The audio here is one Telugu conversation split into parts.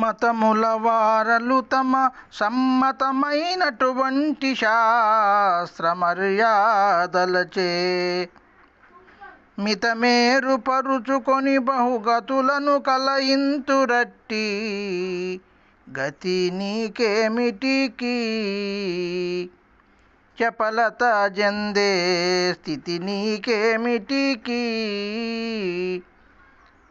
మతముల వారలు తమ సమ్మతమైనటువంటి శాస్త్ర మర్యాదలచే మితమేరు పరుచుకొని బహుగతులను కలయింతురట్టి గతి నీకేమిటికి? చపలత జందే స్థితి నీకేమిటికి?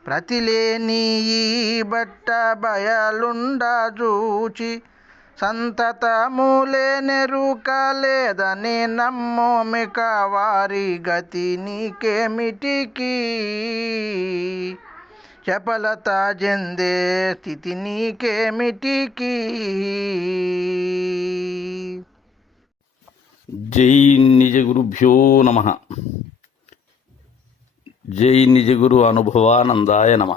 ప్రతిలేని ఈ బట్ట బయలుండ చూచి సంతతములే నెరుక లేదని నమ్మోమిక వారి గతి నీకేమిటికి? చపలత జందే స్థితి నీకేమిటికి? జై నిజ గురుభ్యో నమ. జై నిజ గురు అనుభవానందాయ నమ.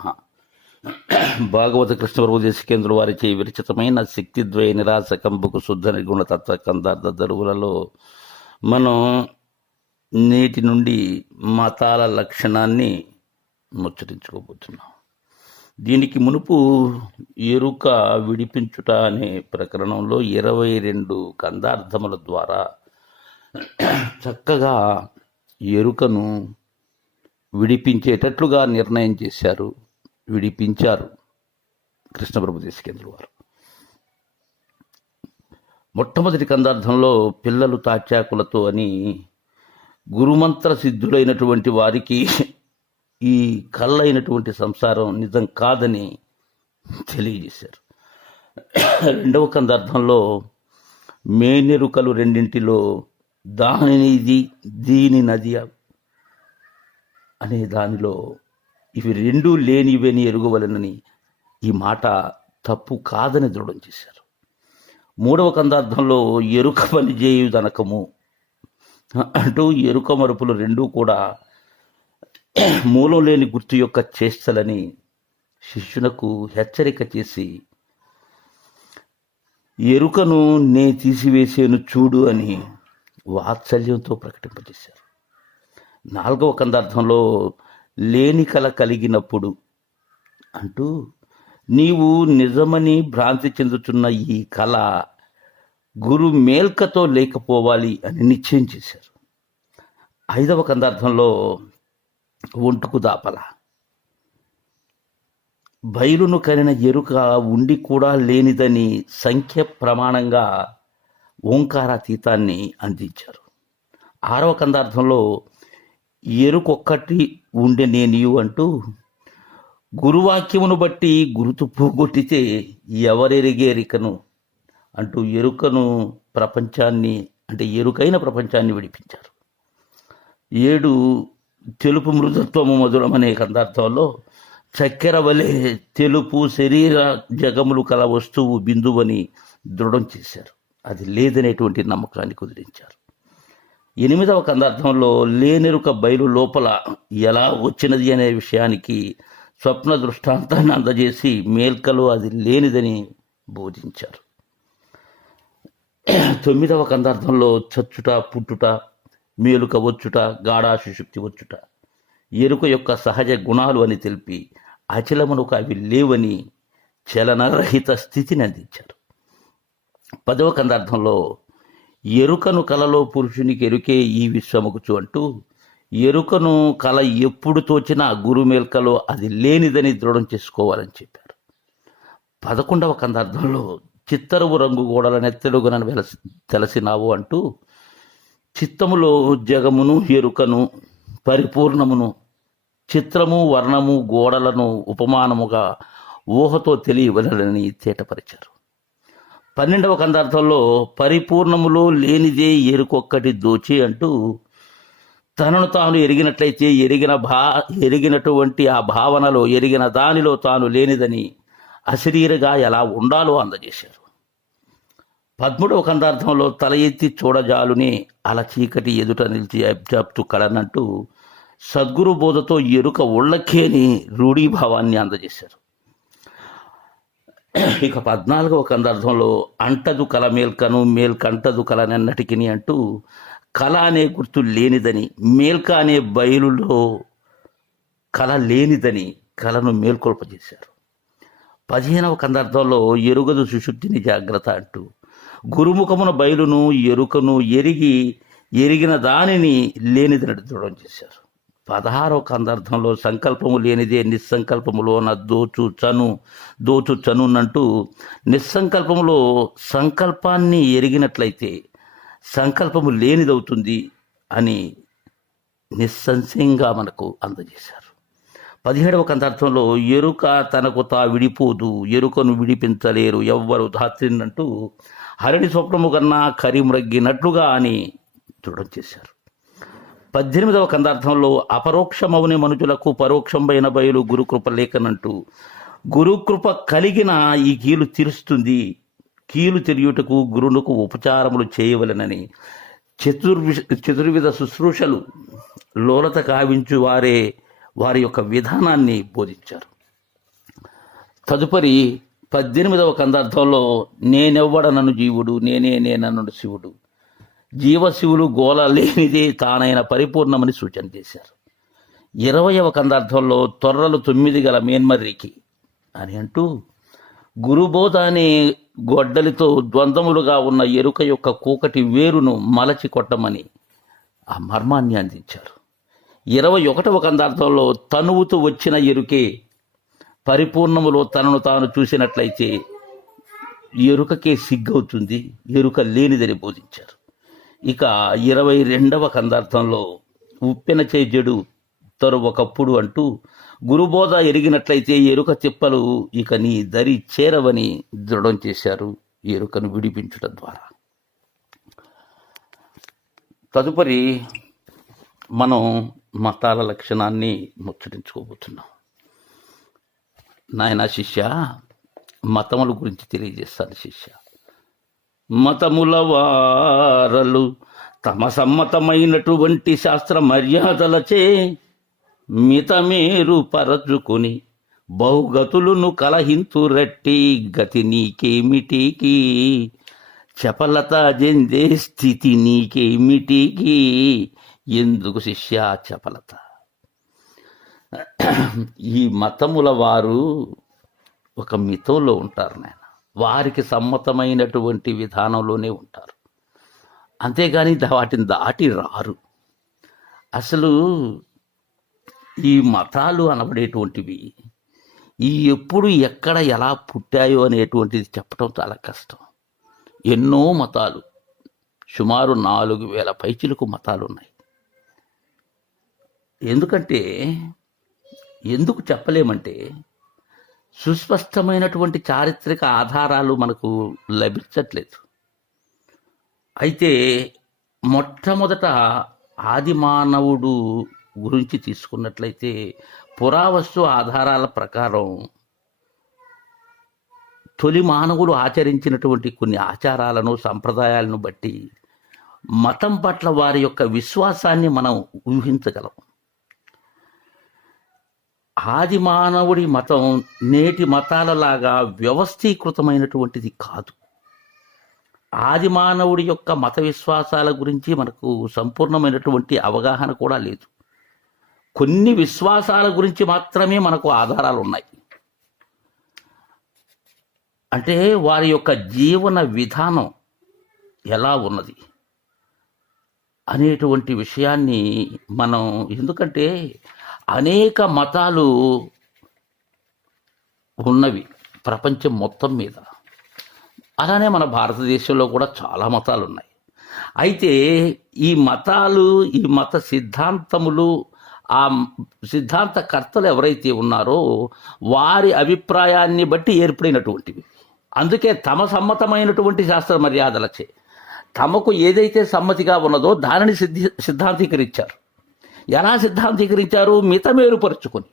భాగవత కృష్ణ ప్రభు వారి వారిచే విరచితమైన శక్తిద్వయ నిరాశకంబుకు శుద్ధ నిర్గుణ తత్వ కందార్థ దరువులలో మనం నేటి నుండి మతాల లక్షణాన్ని ముచ్చరించుకోబోతున్నాం దీనికి మునుపు ఎరుక విడిపించుట అనే ప్రకరణంలో ఇరవై రెండు కందార్థముల ద్వారా చక్కగా ఎరుకను విడిపించేటట్లుగా నిర్ణయం చేశారు. విడిపించారు. కృష్ణప్రభు దేశకేంద్రుల వారు. మొట్టమొదటి కందార్థంలో పిల్లలు తాచాకులతో అని గురుమంత్ర సిద్ధులైనటువంటి వారికి ఈ కళ్ళైనటువంటి సంసారం నిజం కాదని తెలియజేశారు. రెండవ కందార్థంలో మేనెరుకలు రెండింటిలో దానిది దీని నది అనే దానిలో ఇవి రెండూ లేనివని ఎరుగవలనని ఈ మాట తప్పు కాదని దృఢం చేశారు. మూడవ కందార్థంలో ఎరుక పని దనకము అంటూ ఎరుక మరుపులు రెండూ కూడా మూలం లేని గుర్తు యొక్క చేష్టలని శిష్యునకు హెచ్చరిక చేసి ఎరుకను నే తీసివేసేను చూడు అని వాత్సల్యంతో ప్రకటింపజేశారు. నాలుగవ కందార్థంలో లేని కల కలిగినప్పుడు అంటూ నీవు నిజమని భ్రాంతి చెందుతున్న ఈ కళ గురు మేల్కతో లేకపోవాలి అని నిశ్చయం చేశారు. ఐదవ కందార్థంలో ఒంటుకు దాపల. బయలును కలిన ఎరుక ఉండి కూడా లేనిదని సంఖ్య ప్రమాణంగా ఓంకారాతీతాన్ని అందించారు. ఆరవ కందార్థంలో ఎరుకొక్కటి ఉండే నేనియు అంటూ గురువాక్యమును బట్టి గురుతు పోగొట్టితే ఎవరెరిగేరికను అంటూ ఎరుకను ప్రపంచాన్ని అంటే ఎరుకైన ప్రపంచాన్ని విడిపించారు. ఏడు తెలుపు మృదుత్వము మధురం అనే కందార్థంలో చక్కెర వలె తెలుపు శరీర జగములు కల వస్తువు బిందువని దృఢం చేశారు. అది లేదనేటువంటి నమ్మకాన్ని కుదిరించారు. ఎనిమిదవ కందార్థంలో లేనెరుక బయలు లోపల ఎలా వచ్చినది అనే విషయానికి స్వప్న దృష్టాంతాన్ని అందజేసి మేల్కలు అది లేనిదని బోధించారు. తొమ్మిదవ కందార్థంలో చచ్చుట పుట్టుట మేలుక వచ్చుట గాఢాశుశుక్తి వచ్చుట ఎరుక యొక్క సహజ గుణాలు అని తెలిపి అచలమునకు అవి లేవని చలనరహిత స్థితిని అందించారు. పదవ కందార్థంలో ఎరుకను కలలో పురుషునికి ఎరుకే ఈ విశ్వముకుచు అంటూ ఎరుకను కల ఎప్పుడు తోచినా గురుమేల్కలో అది లేనిదని దృఢం చేసుకోవాలని చెప్పారు. పదకొండవ కందార్థంలో చిత్తరువు రంగు గోడల నెత్తెడుగునని వెలసి తెలసినావు అంటూ చిత్తములో జగమును ఎరుకను పరిపూర్ణమును చిత్రము వర్ణము గోడలను ఉపమానముగా ఊహతో తెలియవలనని తేటపరిచారు. పన్నెండవ కందార్థంలో పరిపూర్ణములో లేనిదే ఎరుకొక్కటి దోచి అంటూ తనను తాను ఎరిగినట్లయితే ఎరిగిన భా ఎరిగినటువంటి ఆ భావనలో ఎరిగిన దానిలో తాను లేనిదని అశరీరగా ఎలా ఉండాలో అందజేశారు. పద్మూడవ కందార్థంలో తల ఎత్తి చూడజాలునే అల చీకటి ఎదుట నిలిచి అబ్జాప్తు కళనంటూ సద్గురు బోధతో ఎరుక ఉళ్ళకేని రూఢీభావాన్ని అందజేశారు. ఇక పద్నాలుగవ కందార్థంలో అంటదు కల మేల్కను మేల్కంటదు కలనెన్నటికిని అంటూ కళ అనే గుర్తు లేనిదని మేల్క అనే బయలులో కళ లేనిదని కళను మేల్కొల్పజేశారు. పదిహేనవ కందార్థంలో ఎరుగదు సుశుద్ధిని జాగ్రత్త అంటూ గురుముఖమున బయలును ఎరుకను ఎరిగి ఎరిగిన దానిని లేనిదని దృఢం చేశారు. పదహారవ కందార్థంలో సంకల్పము లేనిదే నిస్సంకల్పములోన దోచు చను దోచు చనునంటూ నిస్సంకల్పములో సంకల్పాన్ని ఎరిగినట్లయితే సంకల్పము లేనిదవుతుంది అని నిస్సంశయంగా మనకు అందజేశారు. పదిహేడవ కందార్థంలో ఎరుక తనకు తా విడిపోదు ఎరుకను విడిపించలేరు ఎవ్వరు దాత్రినంటూ హరిణి స్వప్నము కన్నా కరిమ్రగ్గినట్లుగా అని దృఢం చేశారు. పద్దెనిమిదవ కందార్థంలో అపరోక్షమవుని మనుషులకు పరోక్షమైన బయలు గురుకృప లేకనంటూ గురుకృప కలిగిన ఈ కీలు తీరుస్తుంది. కీలు తెలియుటకు గురువులకు ఉపచారములు చేయవలెనని చతుర్వి చతుర్విధ శుశ్రూషలు లోలత కావించు వారే వారి యొక్క విధానాన్ని బోధించారు. తదుపరి పద్దెనిమిదవ కందార్థంలో నేనెవ్వడనను జీవుడు నేనే నేనను శివుడు. జీవశివులు గోల లేనిదే తానైన పరిపూర్ణమని సూచన చేశారు. ఇరవయవ కందార్థంలో తొర్రలు తొమ్మిది గల మేన్మర్రికి అని అంటూ గురుబోధ అనే గొడ్డలితో ద్వంద్వములుగా ఉన్న ఎరుక యొక్క కూకటి వేరును మలచి కొట్టమని ఆ మర్మాన్ని అందించారు. ఇరవై ఒకటవ కందార్థంలో తనువుతూ వచ్చిన ఎరుకే పరిపూర్ణములో తనను తాను చూసినట్లయితే ఎరుకకే సిగ్గవుతుంది ఎరుక లేనిదని బోధించారు. ఇక ఇరవై రెండవ కందార్థంలో ఉప్పెన చేజడు తరు ఒకప్పుడు అంటూ గురుబోధ ఎరిగినట్లయితే ఎరుక తిప్పలు ఇక నీ దరి చేరవని దృఢం చేశారు ఎరుకను విడిపించుట ద్వారా. తదుపరి మనం మతాల లక్షణాన్ని ముచ్చటించుకోబోతున్నాం. నాయన శిష్య మతముల గురించి తెలియజేస్తాను శిష్య. మతముల వారలు తమ సమ్మతమైనటువంటి శాస్త్ర మర్యాదలచే మితమేరు పరచుకుని బహుగతులను కలహింతురట్టి గతి నీకేమిటికి? చపలత జందే స్థితి నీకేమిటికి? ఎందుకు శిష్య చపలత? ఈ మతముల వారు ఒక మితంలో ఉంటారు నేను. వారికి సమ్మతమైనటువంటి విధానంలోనే ఉంటారు. అంతేగాని వాటిని దాటి రారు. అసలు ఈ మతాలు అనబడేటువంటివి ఈ ఎప్పుడు ఎక్కడ ఎలా పుట్టాయో అనేటువంటిది చెప్పడం చాలా కష్టం. ఎన్నో మతాలు సుమారు నాలుగు వేల పైచిలకు మతాలు ఉన్నాయి. ఎందుకంటే ఎందుకు చెప్పలేమంటే సుస్పష్టమైనటువంటి చారిత్రక ఆధారాలు మనకు లభించట్లేదు. అయితే మొట్టమొదట ఆది మానవుడు గురించి తీసుకున్నట్లయితే పురావస్తు ఆధారాల ప్రకారం తొలి మానవులు ఆచరించినటువంటి కొన్ని ఆచారాలను సంప్రదాయాలను బట్టి మతం పట్ల వారి యొక్క విశ్వాసాన్ని మనం ఊహించగలం. ఆది మానవుడి మతం నేటి మతాలలాగా వ్యవస్థీకృతమైనటువంటిది కాదు. ఆది మానవుడి యొక్క మత విశ్వాసాల గురించి మనకు సంపూర్ణమైనటువంటి అవగాహన కూడా లేదు. కొన్ని విశ్వాసాల గురించి మాత్రమే మనకు ఆధారాలు ఉన్నాయి అంటే వారి యొక్క జీవన విధానం ఎలా ఉన్నది అనేటువంటి విషయాన్ని మనం ఎందుకంటే అనేక మతాలు ఉన్నవి ప్రపంచం మొత్తం మీద. అలానే మన భారతదేశంలో కూడా చాలా మతాలు ఉన్నాయి అయితే ఈ మతాలు ఈ మత సిద్ధాంతములు ఆ సిద్ధాంతకర్తలు ఎవరైతే ఉన్నారో వారి అభిప్రాయాన్ని బట్టి ఏర్పడినటువంటివి. అందుకే తమ సమ్మతమైనటువంటి శాస్త్ర మర్యాదలచే తమకు ఏదైతే సమ్మతిగా ఉన్నదో దానిని సిద్ధి సిద్ధాంతీకరించారు. ఎలా సిద్ధాంతీకరించారు మితమేరుపరుచుకొని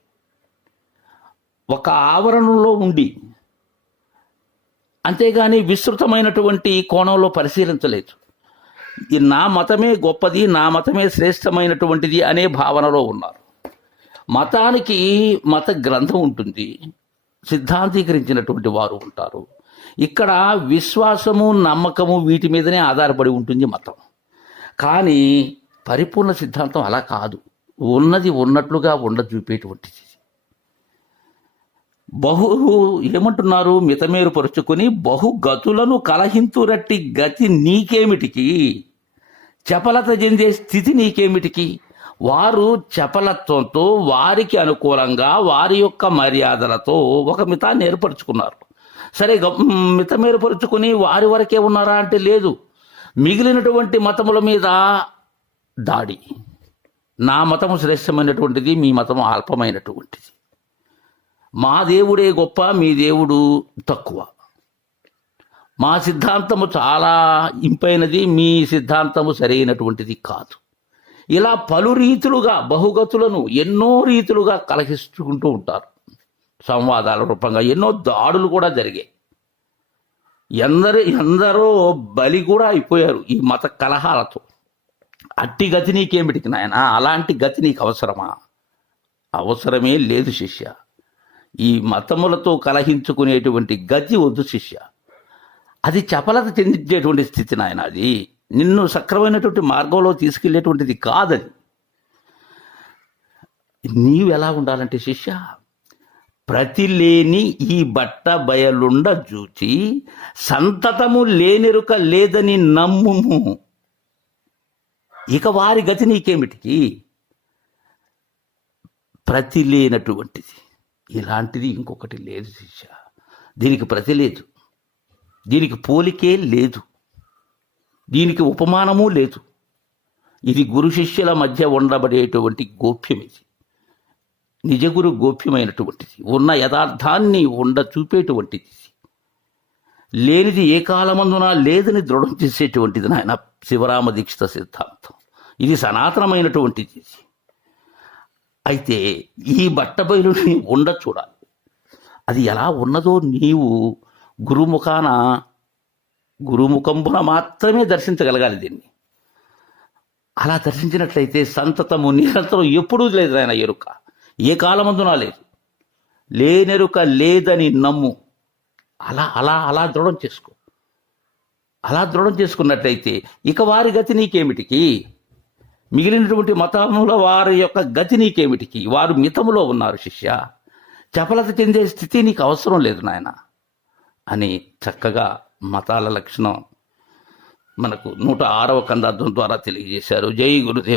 ఒక ఆవరణలో ఉండి అంతేగాని విస్తృతమైనటువంటి కోణంలో పరిశీలించలేదు. నా మతమే గొప్పది నా మతమే శ్రేష్టమైనటువంటిది అనే భావనలో ఉన్నారు. మతానికి మత గ్రంథం ఉంటుంది. సిద్ధాంతీకరించినటువంటి వారు ఉంటారు. ఇక్కడ విశ్వాసము నమ్మకము వీటి మీదనే ఆధారపడి ఉంటుంది మతం. కానీ పరిపూర్ణ సిద్ధాంతం అలా కాదు. ఉన్నది ఉన్నట్లుగా ఉండ చూపేటువంటిది బహు ఏమంటున్నారు? మితమేరు పరుచుకొని బహు గతులను కలహింతురట్టి గతి నీకేమిటికి? చపలత చెందే స్థితి నీకేమిటికి? వారు చపలత్వంతో వారికి అనుకూలంగా వారి యొక్క మర్యాదలతో ఒక మితాన్ని ఏర్పరచుకున్నారు. సరే గ- మితం వారి వరకే ఉన్నారా అంటే లేదు. మిగిలినటువంటి మతముల మీద దాడి. నా మతము శ్రేష్టమైనటువంటిది మీ మతము అల్పమైనటువంటిది. మా దేవుడే గొప్ప మీ దేవుడు తక్కువ. మా సిద్ధాంతము చాలా ఇంపైనది మీ సిద్ధాంతము సరైనటువంటిది కాదు. ఇలా పలు రీతులుగా బహుగతులను ఎన్నో రీతులుగా కలహిస్తుంటూ ఉంటారు. సంవాదాల రూపంగా ఎన్నో దాడులు కూడా జరిగాయి. ఎందరి ఎందరో బలి కూడా అయిపోయారు ఈ మత కలహాలతో. అట్టి గతి నీకేమిటికి నాయన? అలాంటి గతి నీకు అవసరమా అవసరమే లేదు శిష్య. ఈ మతములతో కలహించుకునేటువంటి గతి వద్దు శిష్య. అది చపలత చెందించేటువంటి స్థితి నాయన అది. నిన్ను సక్రమైనటువంటి మార్గంలో తీసుకెళ్ళేటువంటిది కాదది. నీవు ఎలా ఉండాలంటే శిష్య ప్రతి లేని ఈ బట్ట బయలుండ చూచి సంతతము లేనెరుక లేదని నమ్ముము. ఇక వారి గతి నీకేమిటికి? ప్రతి లేనటువంటిది ఇలాంటిది ఇంకొకటి లేదు శిష్య. దీనికి ప్రతి లేదు. దీనికి పోలికే లేదు. దీనికి ఉపమానము లేదు. ఇది గురు శిష్యుల మధ్య ఉండబడేటువంటి గోప్యం ఇది. నిజగురు గోప్యమైనటువంటిది. ఉన్న యథార్థాన్ని ఉండ చూపేటువంటిది. లేనిది ఏ కాలమందున? లేదని దృఢం చేసేటువంటిది నాయన శివరామ దీక్షిత సిద్ధాంతం. ఇది సనాతనమైనటువంటిది అయితే ఈ బట్టబయలుని ఉండ చూడాలి. అది ఎలా ఉన్నదో నీవు గురుముఖాన గురుముఖంబున మాత్రమే దర్శించగలగాలి దీన్ని. అలా దర్శించినట్లయితే సంతతము నిరంతరం ఎప్పుడూ లేదు ఆయన ఎరుక. ఏ కాలమందునా లేదు. లేనెరుక లేదని నమ్ము. అలా అలా అలా దృఢం చేసుకో. అలా దృఢం చేసుకున్నట్లయితే ఇక వారి గతి నీకేమిటికి? మిగిలినటువంటి మతముల వారి యొక్క గతి నీకేమిటికి? వారు మితములో ఉన్నారు శిష్య. చపలత చెందే స్థితి నీకు అవసరం లేదు నాయన. అని చక్కగా మతాల లక్షణం మనకు నూట ఆరవ కందార్థం ద్వారా తెలియజేశారు. జై గురుదేవ్.